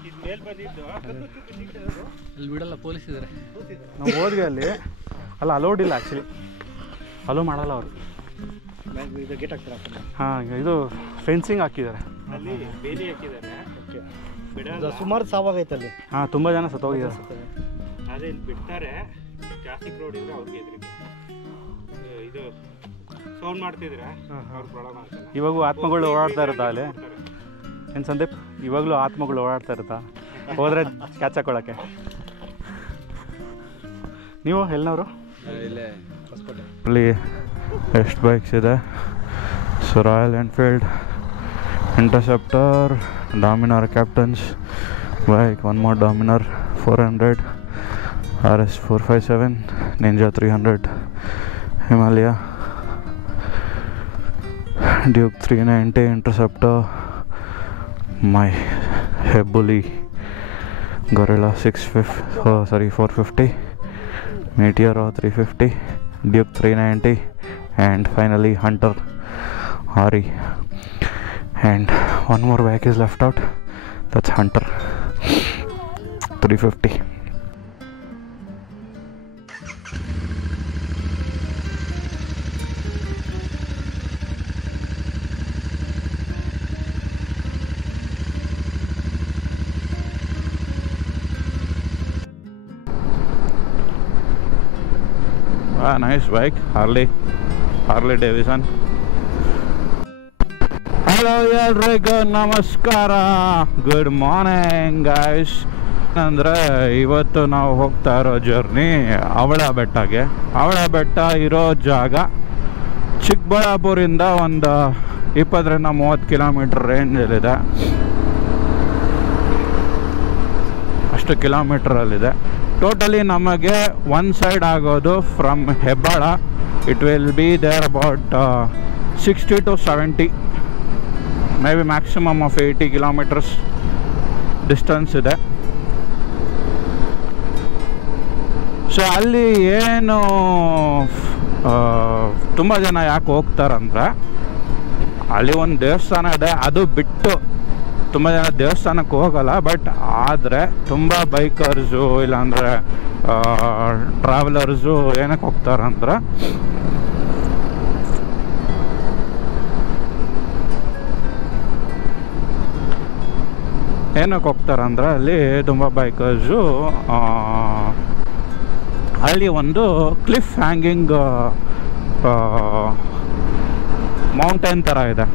ಅಲ್ಲಿ ಬಿಡಲ್ಲ, ಪೊಲೀಸ್ ಇದ್ದಾರೆ. ನಾವು ಹೋದ್ವಿ ಅಲ್ಲಿ, ಅಲ್ಲ ಅಲೋಡ್ ಇಲ್ಲ ಆ್ಯಕ್ಚುಲಿ, ಅಲೋ ಮಾಡಲ್ಲ ಅವರು. ಗೇಟ್ ಹಾಕ್ತಾರೆ. ಹಾಂ, ಇದು ಫೆನ್ಸಿಂಗ್ ಹಾಕಿದ್ದಾರೆ ಅಲ್ಲಿ, ಬೇಲಿ ಹಾಕಿದ್ದಾರೆ. ಸುಮಾರು ಸಾವಾಗೈತೆ ಅಲ್ಲಿ. ಹಾಂ, ತುಂಬ ಜನ ಸತ್ತೋಗಿದ್ದಾರೆ. ಅದೇ ಇಲ್ಲಿ ಬಿಡ್ತಾರೆ, ಟ್ರಾಫಿಕ್ ರೋಡ್ ಇದ್ರೆ ಅವ್ರಿಗೆ ಎದುರಿಗೆ ಇದು ಸೌಂಡ್ ಮಾಡ್ತಿದ್ರೆ ಅವ್ರ ಪ್ರಾಬ್ಲಮ್ ಆಗ್ತದೆ. ಇವಾಗೂ ಆತ್ಮಗಳು ಓಡಾಡ್ತಾ ಇರುತ್ತಾ ಅಲ್ಲಿ? ಏನು ಸಂದೀಪ್, ಇವಾಗಲೂ ಆತ್ಮಗಳು ಓಡಾಡ್ತಾ ಇರುತ್ತಾ ಹೋದರೆ ಕ್ಯಾಚ್ ಹಾಕೊಳ್ಳೋಕ್ಕೆ? ನೀವು ಎಲ್ಲನವರು? ಇಲ್ಲೇ ಹೊಸಕೋಟೆ. ಅಲ್ಲಿ ಎಷ್ಟು ಬೈಕ್ಸ್ ಇದೆ? So Royal Enfield, Interceptor, Dominar captains bike, one more Dominar 400, RS 457, Ninja 300, Himalaya, Duke 390, Interceptor, my Hebbuli, Gorilla 450, Meteor 350, Duke 390, and finally Hunter RE. And one more bike is left out, that's Hunter 350. Nice bike, Harley Davidson. Hello ಎಲ್ರಿಗೂ ನಮಸ್ಕಾರ, good morning guys. ಅಂದರೆ ಇವತ್ತು ನಾವು ಹೋಗ್ತಾ ಇರೋ journey ಅವಳ ಬೆಟ್ಟಗೆ. ಅವಳ ಬೆಟ್ಟ ಇರೋ ಜಾಗ ಚಿಕ್ಕಬಳ್ಳಾಪುರಿಂದ ಒಂದು 20-30 ಕಿಲೋಮೀಟ್ರ್ ರೇಂಜಲ್ಲಿದೆ. ಅಷ್ಟು ಕಿಲೋಮೀಟ್ರಲ್ಲಿದೆ. ಟೋಟಲಿ ನಮಗೆ ಒನ್ ಸೈಡ್ ಆಗೋದು from Hebbal, it will be there about 60 to 70, maybe maximum of 80 kilometres distance ಇದೆ. ಸೊ ಅಲ್ಲಿ ಏನು ತುಂಬ ಜನ ಯಾಕೆ ಹೋಗ್ತಾರಂದ್ರೆ, ಅಲ್ಲಿ ಒಂದು ದೇವಸ್ಥಾನ ಇದೆ, ಅದು ಬಿಟ್ಟು ತುಂಬ ಜನ ದೇವಸ್ಥಾನಕ್ಕೆ ಹೋಗಲ್ಲ. ಬಟ್ ಆದರೆ ತುಂಬ ಬೈಕರ್ಸು ಇಲ್ಲಾಂದರೆ ಟ್ರಾವೆಲರ್ಸು ಏನಕ್ಕೆ ಹೋಗ್ತಾರಂದ್ರೆ, ಅಲ್ಲಿ ತುಂಬ ಬೈಕರ್ಸು ಅಲ್ಲಿ ಒಂದು ಕ್ಲಿಫ್ ಹ್ಯಾಂಗಿಂಗ್ ಮೌಂಟೇನ್ ಥರ ಇದೆ.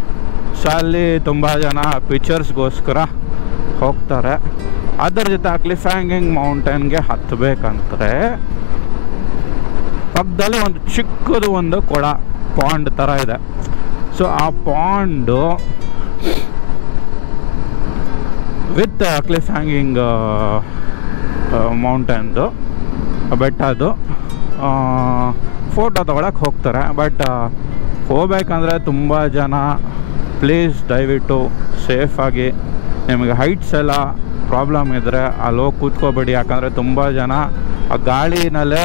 ಸೊ ಅಲ್ಲಿ ತುಂಬ ಜನ ಪಿಕ್ಚರ್ಸ್ಗೋಸ್ಕರ ಹೋಗ್ತಾರೆ. ಅದರ ಜೊತೆ ಆ ಕ್ಲಿಫ್ ಹ್ಯಾಂಗಿಂಗ್ ಮೌಂಟೇನ್ಗೆ ಹತ್ತಬೇಕಂದ್ರೆ ಪಕ್ಕದಲ್ಲಿ ಒಂದು ಚಿಕ್ಕದು ಒಂದು ಕೊಳ, ಪಾಂಡ್ ಥರ ಇದೆ. ಸೊ ಆ ಪಾಂಡು ವಿತ್ ಕ್ಲಿಫ್ ಹ್ಯಾಂಗಿಂಗ್ ಮೌಂಟೇನ್ದು ಬೆಟ್ಟದು ಫೋಟೋ ತೊಗೊಳಕ್ಕೆ ಹೋಗ್ತಾರೆ. ಬಟ್ ಹೋಗ್ಬೇಕಂದ್ರೆ ತುಂಬ ಜನ, ಪ್ಲೀಸ್ ದಯವಿಟ್ಟು ಸೇಫಾಗಿ, ನಿಮಗೆ ಹೈಟ್ಸ್ ಎಲ್ಲ ಪ್ರಾಬ್ಲಮ್ ಇದ್ದರೆ ಅಲ್ಲಿ ಹೋಗಿ ಕೂತ್ಕೋಬೇಡಿ. ಯಾಕಂದರೆ ತುಂಬ ಜನ ಆ ಗಾಳಿನಲ್ಲೇ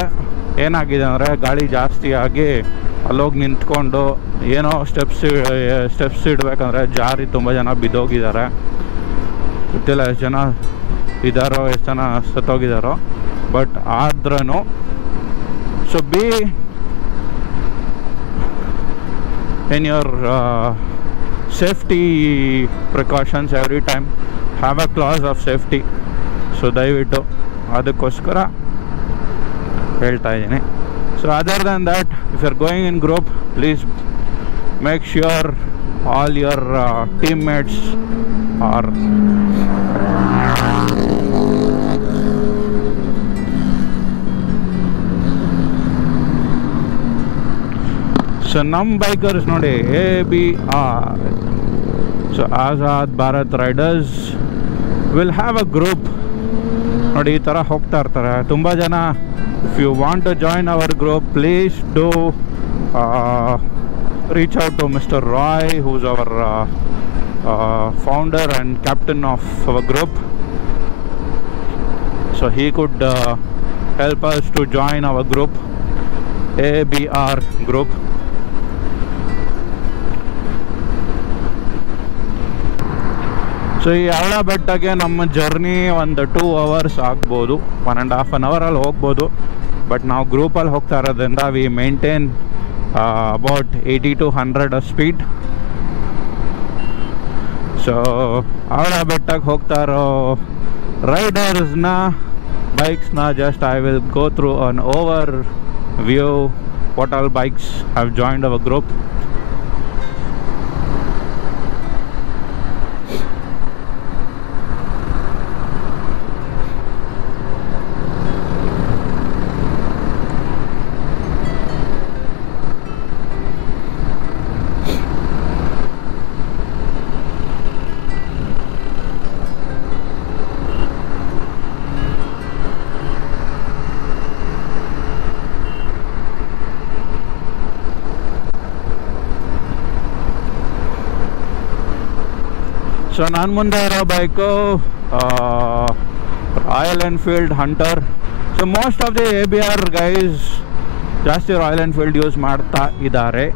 ಏನಾಗಿದೆ ಅಂದರೆ, ಗಾಳಿ ಜಾಸ್ತಿ ಆಗಿ ಅಲ್ಲೋಗಿ ನಿಂತ್ಕೊಂಡು ಏನೋ ಸ್ಟೆಪ್ಸ್ ಇಡಬೇಕಂದ್ರೆ ಜಾರಿ ತುಂಬ ಜನ ಬಿದ್ದೋಗಿದ್ದಾರೆ. ಗೊತ್ತಿಲ್ಲ ಎಷ್ಟು ಜನ ಇದ್ದಾರೋ, ಎಷ್ಟು ಜನ ಸತ್ತೋಗಿದ್ದಾರೋ. ಬಟ್ ಆದ್ರೂ so B in your safety precautions every time, have a clause of safety. So ದಯವಿಟ್ಟು ಅದಕ್ಕೋಸ್ಕರ ಹೇಳ್ತಾ ಇದ್ದೀನಿ. So other then that, if you are going in group, please make sure all your teammates are so ನಮ್ಮ bikers ನೋಡಿ, ABR, so Azad Bharat riders will have a group. ನೋಡಿ ಈ ಥರ ಹೋಗ್ತಾ ಇರ್ತಾರೆ ತುಂಬ ಜನ. If you want to join our group, please do reach out to Mr. Roy, who's our founder and captain of our group. So he could help us to join our group, ABR group. So ಈ ಅವಳ ಬೆಟ್ಟಕ್ಕೆ ನಮ್ಮ journey ಒಂದು 2 hours ಆಗ್ಬೋದು, 1.5 hour ಹೋಗ್ಬೋದು. But ನಾವು ಗ್ರೂಪಲ್ಲಿ ಹೋಗ್ತಾ ಇರೋದ್ರಿಂದ we maintain about 80 to 100 speed. So ಅವಳ ಬೆಟ್ಟಕ್ಕೆ ಹೋಗ್ತಾ ಇರೋ ರೈಡರ್ಸ್ನ ಬೈಕ್ಸ್ನ just I will go through an overview what all bikes have joined our group. So ನಾನು ಮುಂದೆ ಇರೋ bike Royal Enfield Hunter. So most of the ABR guys ಜಾಸ್ತಿ ರಾಯಲ್ ಎನ್ಫೀಲ್ಡ್ ಯೂಸ್ ಮಾಡ್ತಾ ಇದ್ದಾರೆ.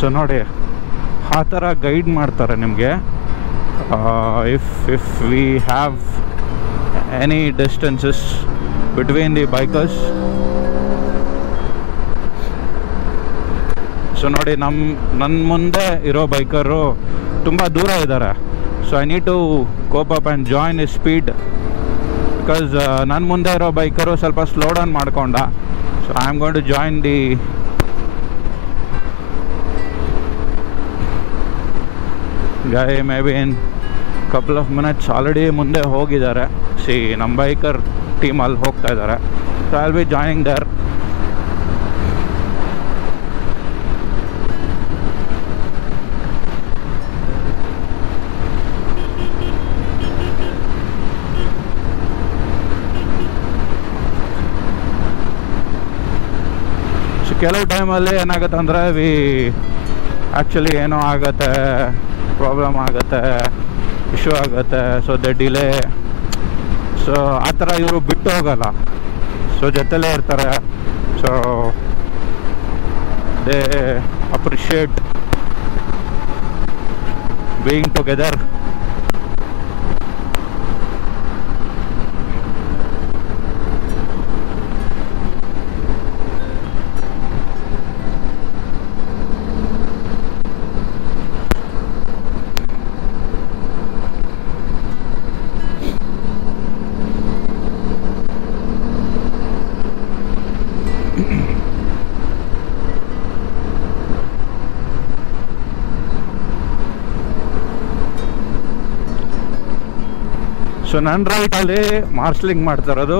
ಸೊ ನೋಡಿ ಆ ಥರ ಗೈಡ್ ಮಾಡ್ತಾರೆ ನಿಮಗೆ. If we have any distances between the bikers. So ನೋಡಿ ನನ್ನ ಮುಂದೆ ಇರೋ ಬೈಕರು ತುಂಬ ದೂರ ಇದ್ದಾರೆ. So I need to cope up and join is speed because ನನ್ನ ಮುಂದೆ ಇರೋ ಬೈಕರು ಸ್ವಲ್ಪ ಸ್ಲೋ ಡೌನ್ ಮಾಡ್ಕೊಂಡ. So I am going to join the guy maybe in couple of minutes. Already ಮುಂದೆ ಹೋಗಿದ್ದಾರೆ. ನಮ್ಮ ಬೈಕರ್ ಟೀಮ್ ಅಲ್ಲಿ ಹೋಗ್ತಾ ಇದ್ದಾರೆ. So I will be joining there. So ಕೆಲವು ಟೈಮಲ್ಲಿ ಏನಾಗುತ್ತೆ ಅಂದರೆ ಆ್ಯಕ್ಚುಲಿ ಏನೋ ಆಗುತ್ತೆ, ಪ್ರಾಬ್ಲಮ್ ಆಗುತ್ತೆ, ಇಶ್ಯೂ ಆಗುತ್ತೆ. So they delay. ಸೊ ಆ ಥರ ಇವರು ಬಿಟ್ಟು ಹೋಗಲ್ಲ. ಸೊ ಜೊತೆಲೇ ಇರ್ತಾರೆ. So they appreciate being together. So ನನ್ನ ರೈಟಲ್ಲಿ ಮಾರ್ಷಲಿಂಗ್ ಮಾಡ್ತಾ ಇರೋದು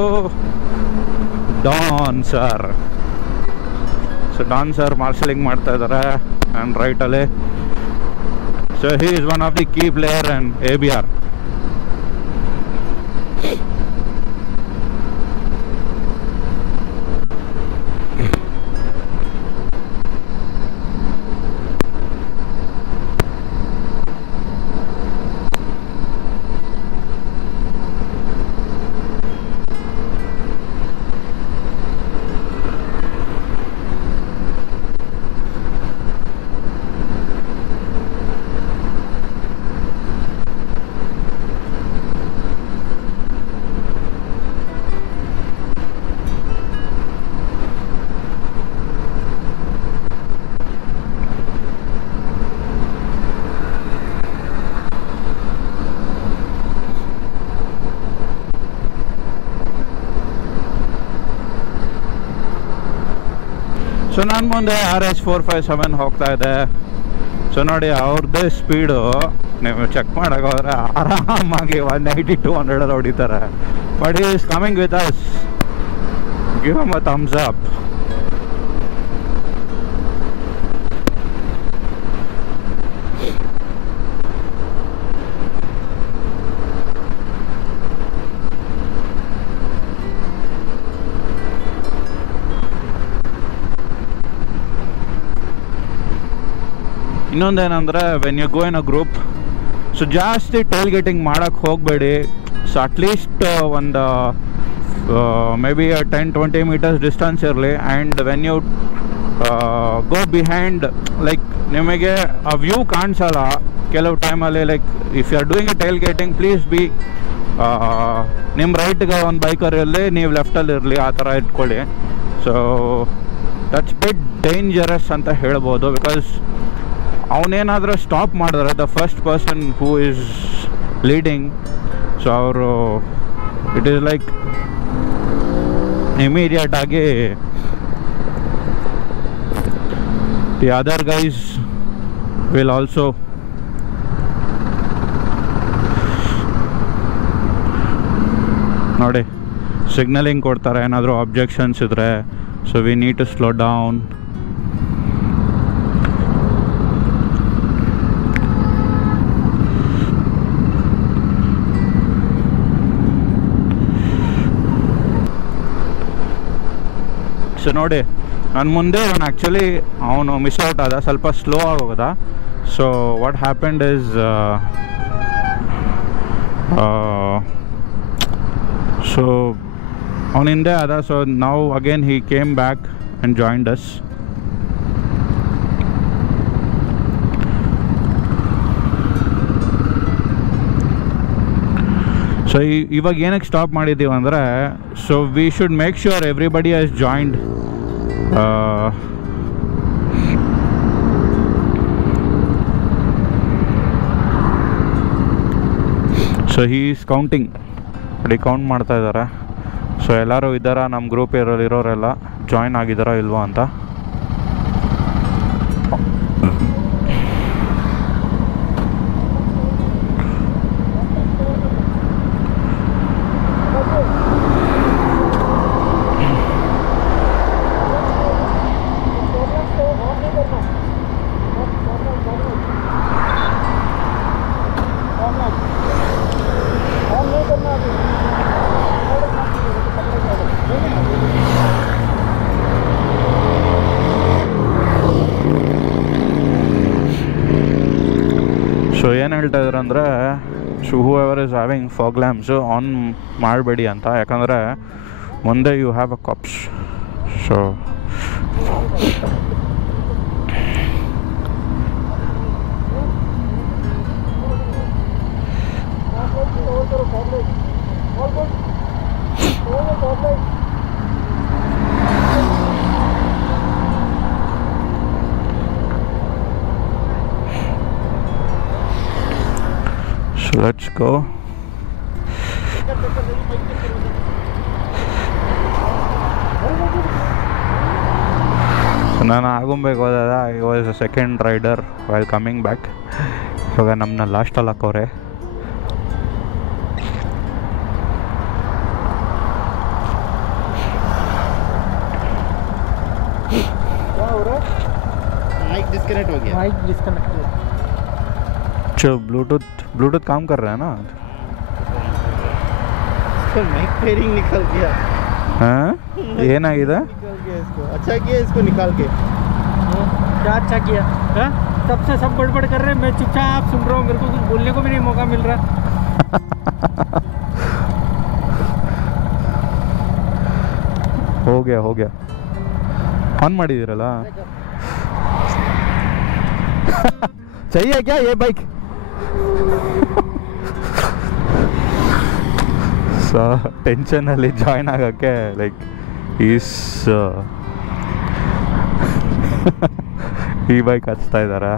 Don sir. So Don sir marshalling ಮಾಡ್ತಾ ಇದ್ದಾರೆ ನನ್ನ ರೈಟಲ್ಲಿ. So he is one of the key player and ABR. So ನಾನು ಮುಂದೆ RH 457 ಹೋಗ್ತಾ ಇದೆ. ಸೊ ನೋಡಿ ಅವ್ರದ್ದೇ ಸ್ಪೀಡು ನೀವು ಚೆಕ್ ಮಾಡೋಕ್ಕೋದ್ರೆ ಆರಾಮಾಗಿ 180-200 ಹೊಡಿತಾರೆ. But is coming with us. Give him a thumbs up. ಇನ್ನೊಂದೇನೆಂದರೆ when you go in a group, so ಜಾಸ್ತಿ ಟೇಲ್ ಗೇಟಿಂಗ್ ಮಾಡೋಕ್ಕೆ ಹೋಗಬೇಡಿ. ಸೊ ಅಟ್ಲೀಸ್ಟ್ ಒಂದು ಮೇ ಬಿ 10-20 ಮೀಟರ್ಸ್ ಡಿಸ್ಟೆನ್ಸ್ ಇರಲಿ. And when you go behind, like ನಿಮಗೆ ಆ view ಕಾಣಿಸಲ್ಲ ಕೆಲವು ಟೈಮಲ್ಲಿ. Like if you are doing a tailgating, please be ನಿಮ್ಮ ರೈಟ್ಗೆ ಒಂದು ಬೈಕರ್ ಇರಲಿ, ನೀವು ಲೆಫ್ಟಲ್ಲಿ ಇರಲಿ, ಆ ಥರ ಇಟ್ಕೊಳ್ಳಿ. ಸೊ ದಟ್ಸ್ ಬಿಟ್ ಡೇಂಜರಸ್ ಅಂತ ಹೇಳ್ಬೋದು. ಬಿಕಾಸ್ ಅವನೇನಾದರೂ ಸ್ಟಾಪ್ ಮಾಡಿದ್ರೆ the first person who is leading, so ಅವರು ಇಟ್ ಈಸ್ ಲೈಕ್ ಇಮಿಡಿಯೇಟಾಗಿ the other guys will also ನೋಡಿ ಸಿಗ್ನಲಿಂಗ್ ಕೊಡ್ತಾರೆ ಏನಾದರೂ ಆಬ್ಜೆಕ್ಷನ್ಸ್ ಇದ್ದರೆ. So we need to slow down. So ನೋಡಿ ನನ್ನ ಮುಂದೆ ಅವನು ಆ್ಯಕ್ಚುಲಿ ಅವನು ಮಿಸ್ ಔಟ್ ಆದ, ಸ್ವಲ್ಪ ಸ್ಲೋ ಆಗೋದ. So what happened is so ಅವನ ಹಿಂದೆ ಆದ. ಸೊ ನಾವು again he came back and joined us. So ಇವಾಗ ಏನಕ್ಕೆ ಸ್ಟಾಪ್ ಮಾಡಿದ್ದೀವಿ ಅಂದರೆ, so we should make sure everybody has joined. So he is counting, ಅಲ್ಲಿ ಕೌಂಟ್ ಮಾಡ್ತಾ ಇದ್ದಾರೆ. ಸೊ ಎಲ್ಲರೂ ಇದ್ದಾರಾ ನಮ್ಮ ಗ್ರೂಪ್ ಇರೋರೆಲ್ಲ ಜಾಯಿನ್ ಆಗಿದ್ದಾರಾ ಇಲ್ವಾ ಅಂತ. ಸೊ ಏನು ಹೇಳ್ತಾ ಇದ್ದಾರೆ ಅಂದರೆ, so whoever is having fog lamps on ಮಾಡಬೇಡಿ ಅಂತ, ಯಾಕಂದರೆ ಮುಂದೆ you have a cops. So let's go. ನಾನು ಆಗುಂಬೆಗೆ ಹೋದಾಗ I was a second rider while coming back. ಇವಾಗ ನಮ್ಮನ್ನ ಲಾಸ್ಟಲ್ಲಿ ಹಾಕೋರೆ. डिस्कनेक्ट हो गया, माइक डिस्कनेक्ट हो गया। अच्छा ब्लूटूथ काम कर रहा है ना? इसका माइक पेयरिंग निकल गया। हाँ ಏನಾಗಿದೆ? निकल गया इसको। अच्छा किया इसको निकाल के। क्या अच्छा किया? हाँ सबसे सब बड़बड़ कर रहे हैं, मैं चुपचाप सुन रहा हूँ, मेरे को कुछ बोलने को भी नहीं मौका मिल रहा। हो गया ऑन ಮಾಡಿದಿರಲ್ಲ. चाहिए क्या ये बाइक? ಸೊ ಟೆನ್ಷನಲ್ಲಿ ಜಾಯ್ನ್ ಆಗೋಕ್ಕೆ ಲೈಕ್ ಈಸ್ ಈ ಬೈಕ್ ಹಚ್ತಾ ಇದ್ದಾರೆ.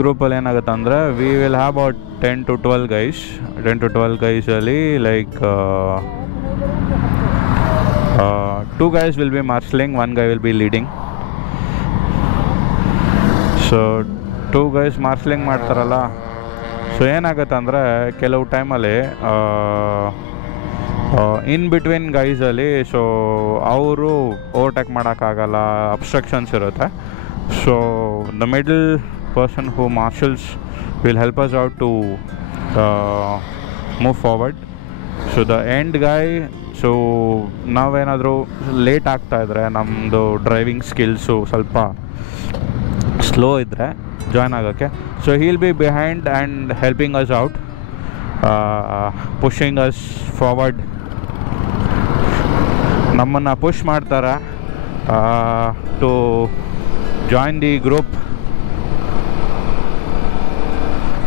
ಗ್ರೂಪಲ್ಲಿ ಏನಾಗುತ್ತೆ ಅಂದರೆ we will have about 10 to 12 guys. 10 to 12 ಗೈಸಲ್ಲಿ like 2 guys will be marshalling, 1 guy will be leading. So 2 guys marshalling ಮಾಡ್ತಾರಲ್ಲ. ಸೊ ಏನಾಗುತ್ತೆ ಅಂದರೆ ಕೆಲವು ಟೈಮಲ್ಲಿ ಇನ್ ಬಿಟ್ವೀನ್ ಗೈಸಲ್ಲಿ ಸೊ ಅವರು ಓವರ್ಟೇಕ್ ಮಾಡೋಕ್ಕಾಗಲ್ಲ, ಅಬ್ಸ್ಟ್ರಕ್ಷನ್ಸ್ ಇರುತ್ತೆ. So the middle person who marshals will help us out to move forward. So the end guy. So ನಾವೇನಾದರೂ ಲೇಟ್ ಆಗ್ತಾಯಿದ್ರೆ, ನಮ್ಮದು ಡ್ರೈವಿಂಗ್ ಸ್ಕಿಲ್ಸು ಸ್ವಲ್ಪ ಸ್ಲೋ ಇದ್ದರೆ ಜಾಯ್ನ್ ಆಗೋಕ್ಕೆ, so he'll be behind and helping us out, pushing us forward. ನಮ್ಮನ್ನು push ಮಾಡ್ತಾರೆ to join the group.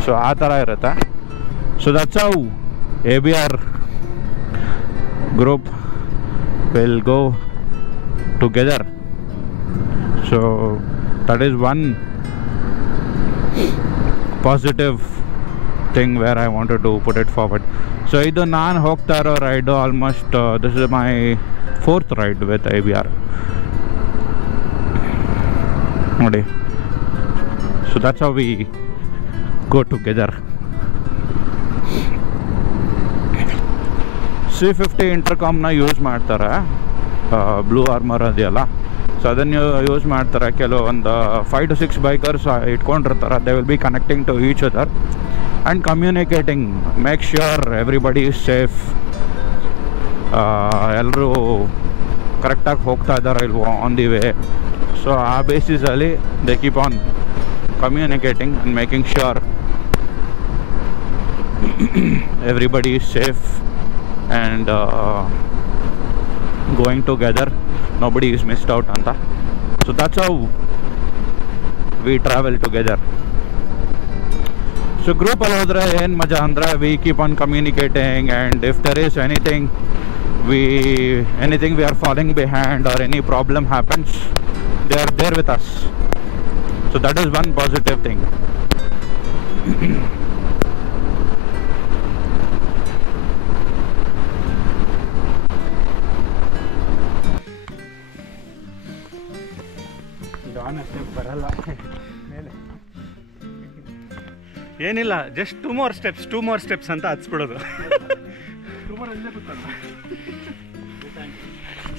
So ಆ ಥರ ಇರುತ್ತೆ. So that's how ABR group will go together. So that is one positive thing where I wanted to put it forward. So idu naan hogta iro ride almost this is my 4th ride with ABR nodi. So that's how we go together. C50 ಇಂಟರ್ಕಾಮ್ನ use ಮಾಡ್ತಾರೆ, blue armour ಅದೆಯಲ್ಲ, so ಅದನ್ನು use ಮಾಡ್ತಾರೆ. ಕೆಲವೊಂದು 5 to 6 bikers ಇಟ್ಕೊಂಡಿರ್ತಾರೆ. They will be connecting to each other and communicating, make sure everybody is safe, ಎಲ್ಲರೂ ಕರೆಕ್ಟಾಗಿ ಹೋಗ್ತಾ ಇದ್ದಾರೆ ಇಲ್ವೋ ಆನ್ ದಿ ವೇ. ಸೊ ಆ ಬೇಸಿಸಲ್ಲಿ they keep on communicating and making sure everybody is safe and going together, nobody is missed out anta. So that's how we travel together. So group alli hodre en maja andre we keep on communicating, and if there is anything we are falling behind or any problem happens, they are there with us. So that is one positive thing. ಬರಲ್ಲ ಮೇಲೆ ಏನಿಲ್ಲ, just two more steps ಅಂತ ಹಚ್ಬಿಡೋದು.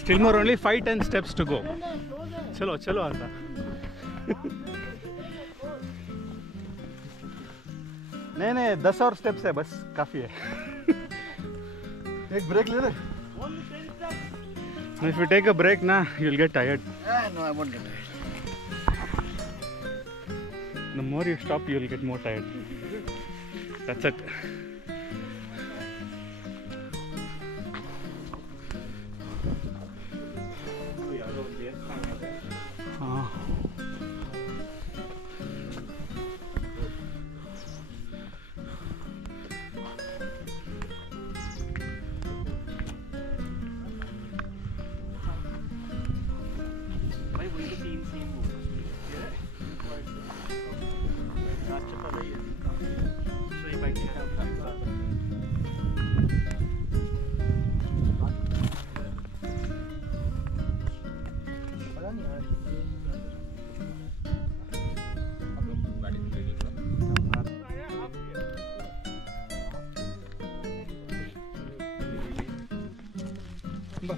Still more only 5-10 steps to go. ಚಲೋ ಅಂತ. नहीं 10 और steps है, बस काफ़ी है. एक ब्रेक ले ले. If you take a break ना, you'll get tired. No, I won't get tired. The more you stop, you'll get more tired. That's it.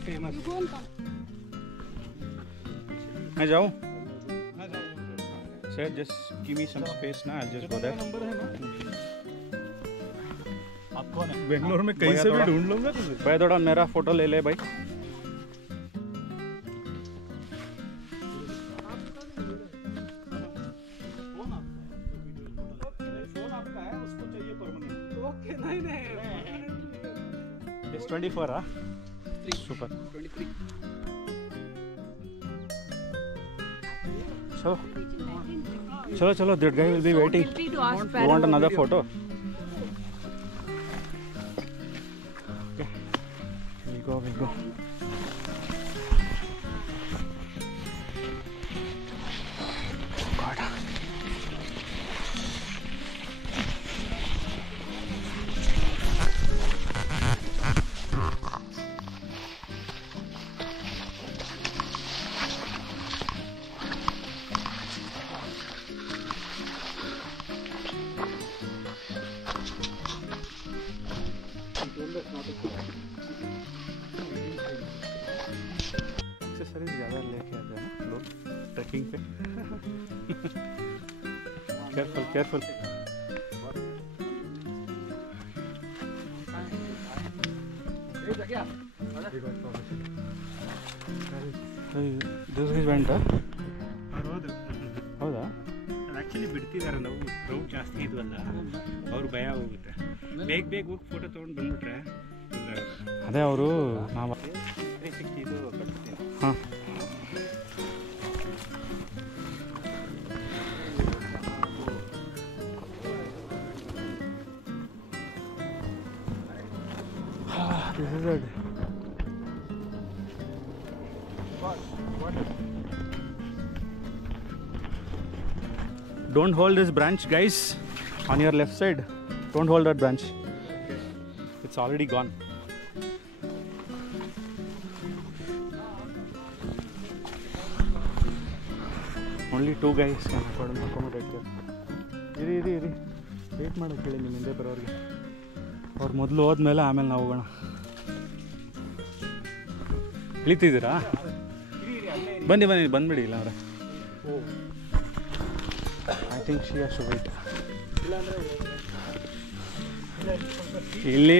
Famous मैं जाऊँ sir, just give me some space ना, I just go there. आपको बेंगलोर में कहीं से भी ढूंढ लूंगा. भाई थोड़ा मेरा फोटो ले ले भाई. It's 24, huh? Super. 23. Chalo. That guy will be waiting. You want another photo? Okay. We go. God. Accessories ज़्यादा लेके आते हैं ना लोग ट्रैकिंग पे. केयरफुल. ಹೋದ್ರು. ಹೌದಾ? ಆ್ಯಕ್ಚುಲಿ ಬಿಡ್ತಿದ್ದಾರೆ, ನಾವು ಕ್ರೌಡ್ ಜಾಸ್ತಿ ಇದ್ವಲ್ಲ, ಅವ್ರು ಭಯ ಹೋಗುತ್ತೆ. ಬೇಗ ಹೋಗಿ ಫೋಟೋ ತೊಗೊಂಡು ಬಂದ್ಬಿಟ್ರೆ ಅದೇ ಅವರು ನಾವು 360 ಇದು ಕಟ್ತೀನಿ. ಹಾಂ. This is it. Don't hold this branch, guys. On your left side, don't hold that branch. It's already gone. Only 2 guys can accommodate here. ಇರಿ ವೇಟ್ ಮಾಡೋಕ್ಕೆ ಹೇಳಿ ನಿಮ್ಮ ಹಿಂದೆ ಬರೋರಿಗೆ. ಅವ್ರು ಮೊದಲು ಹೋದ್ಮೇಲೆ ಆಮೇಲೆ ನಾವು ಹೋಗೋಣ. ಇಳಿತಿದ್ದೀರಾ? ಬನ್ನಿ ಬಂದ್ಬಿಡಿ ಇಲ್ಲ ಅವರ. I think she has to wait. ಇಲ್ಲಿ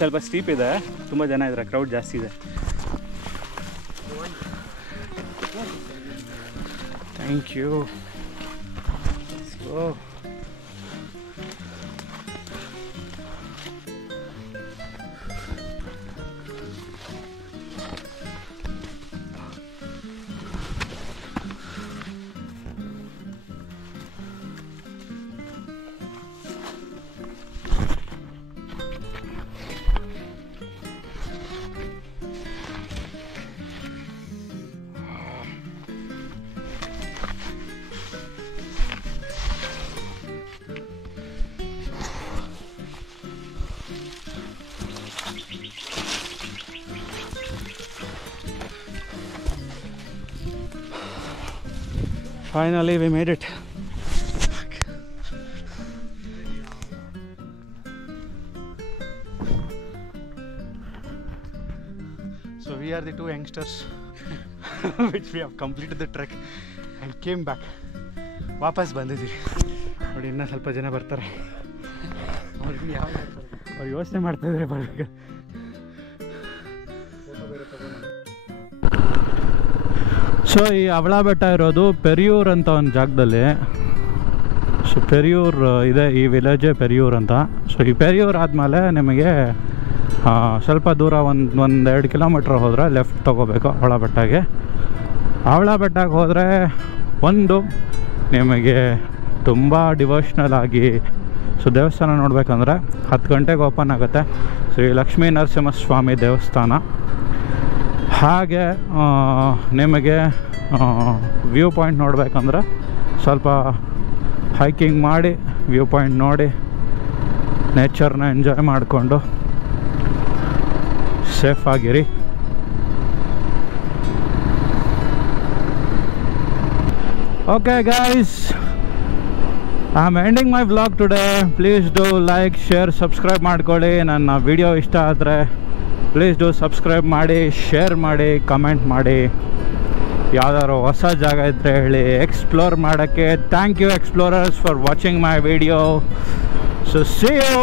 ಸ್ವಲ್ಪ ಸ್ಟೀಪ್ ಇದೆ, ತುಂಬ ಜನ ಇದ್ದಾರೆ, ಕ್ರೌಡ್ ಜಾಸ್ತಿ ಇದೆ. Thank you. So finally we made it. So we are the 2 youngsters which we have completed the trek and came back. ವಾಪಸ್ ಬಂದಿದ್ದೀವಿ ನೋಡಿ. ಇನ್ನೂ ಸ್ವಲ್ಪ ಜನ ಬರ್ತಾರೆ. ಅವ್ರು ಯೋಚನೆ ಮಾಡ್ತಾಯಿದ್ದಾರೆ ಬರ್ಬೇಕು. ಸೊ ಈ ಅವಳ ಬೆಟ್ಟ ಇರೋದು ಪೆರಿಯೂರ್ ಅಂತ ಒಂದು ಜಾಗದಲ್ಲಿ. ಸೊ ಪೆರಿಯೂರ್ ಇದೆ, ಈ ವಿಲೇಜೇ ಪೆರಿಯೂರ್ ಅಂತ. ಸೊ ಈ ಪೆರಿಯೂರ್ ಆದಮೇಲೆ ನಿಮಗೆ ಸ್ವಲ್ಪ ದೂರ ಒಂದು 2 ಕಿಲೋಮೀಟ್ರ್ ಹೋದರೆ ಲೆಫ್ಟ್ ತೊಗೋಬೇಕು ಅವಳ ಬೆಟ್ಟಗೆ. ಅವಳ ಬೆಟ್ಟಕ್ಕೆ ಹೋದರೆ ಒಂದು ನಿಮಗೆ ತುಂಬ ಡಿವೋಷ್ನಲ್ ಆಗಿ ಸೊ ದೇವಸ್ಥಾನ ನೋಡಬೇಕಂದ್ರೆ 10 ಗಂಟೆಗೆ ಓಪನ್ ಆಗುತ್ತೆ. ಶ್ರೀ ಲಕ್ಷ್ಮೀ ನರಸಿಂಹಸ್ವಾಮಿ ದೇವಸ್ಥಾನ. ಹಾಗೆ ನಿಮಗೆ ವ್ಯೂ ಪಾಯಿಂಟ್ ನೋಡಬೇಕಂದ್ರೆ ಸ್ವಲ್ಪ ಹೈಕಿಂಗ್ ಮಾಡಿ ವ್ಯೂ ಪಾಯಿಂಟ್ ನೋಡಿ ನೇಚರ್ನ ಎಂಜಾಯ್ ಮಾಡಿಕೊಂಡು ಸೇಫಾಗಿರಿ. Okay guys, I am ending my vlog today. Please do like, share, subscribe ಮಾಡ್ಕೊಳ್ಳಿ. ನನ್ನ ವಿಡಿಯೋ ಇಷ್ಟ ಆದರೆ ಪ್ಲೀಸ್ ಡೂ ಸಬ್ಸ್ಕ್ರೈಬ್ ಮಾಡಿ, ಶೇರ್ ಮಾಡಿ, ಕಮೆಂಟ್ ಮಾಡಿ. ಯಾವ್ದಾದ್ರು ಹೊಸ ಜಾಗ ಇದ್ದರೆ ಹೇಳಿ ಎಕ್ಸ್ಪ್ಲೋರ್ ಮಾಡೋಕ್ಕೆ. Thank you explorers for watching my video. So see you.